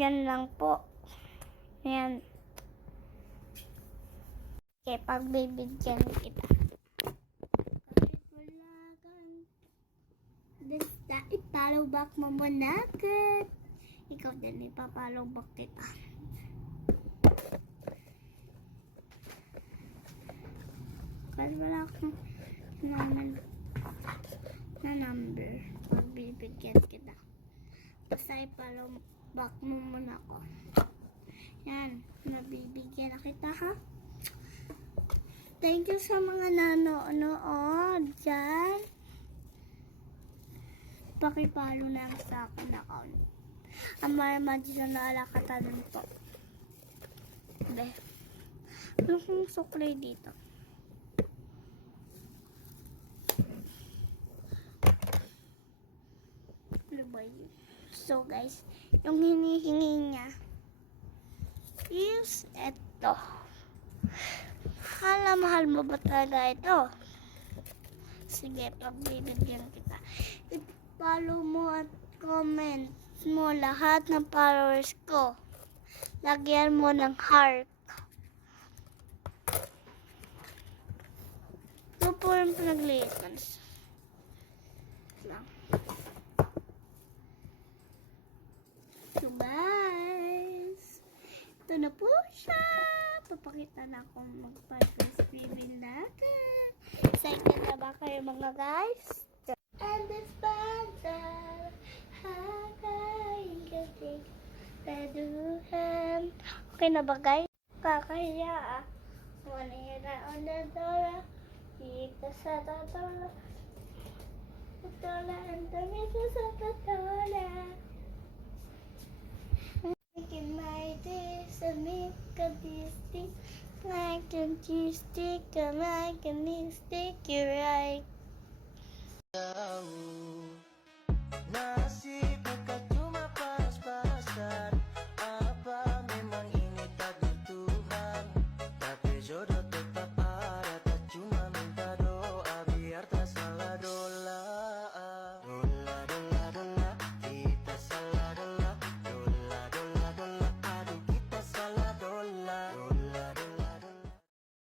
Yan lang po. Yan. Okay, pagbibigyan kita. Kahit wala kang basta ipollow back mo muna agad. Ikaw din, ipapollow back kita. Kahit wala akong na number, pagbibigyan kita. Basta ipollow back mo muna ako. Yan, nabibigyan na kita ha. Thank you sa mga nanonood dyan. Pakipalo na lang sa akin account. Ang maramaji na alakatanan po. Be. Ano kong suklay dito? Ano ba yun? So guys, yung hinihingi niya is eto. Hala, mahal mo ba talaga ito? Sige, pagbibigyan kita. I-follow mo at comment mo lahat ng followers ko. Lagyan mo ng heart. Ito po yung pinaglitan. Lang. So guys, ito na po siya. Papakita na akong mag-first reveal natin. Excited na ba kayo mga guys? And this bundle, okay na ba guys? Kakahiya ah. Manira on the dollar. Dito sa dollar. Dollar and dito sa dollar. Making my days and make a distinct. Like a stick, like a stick, you're right.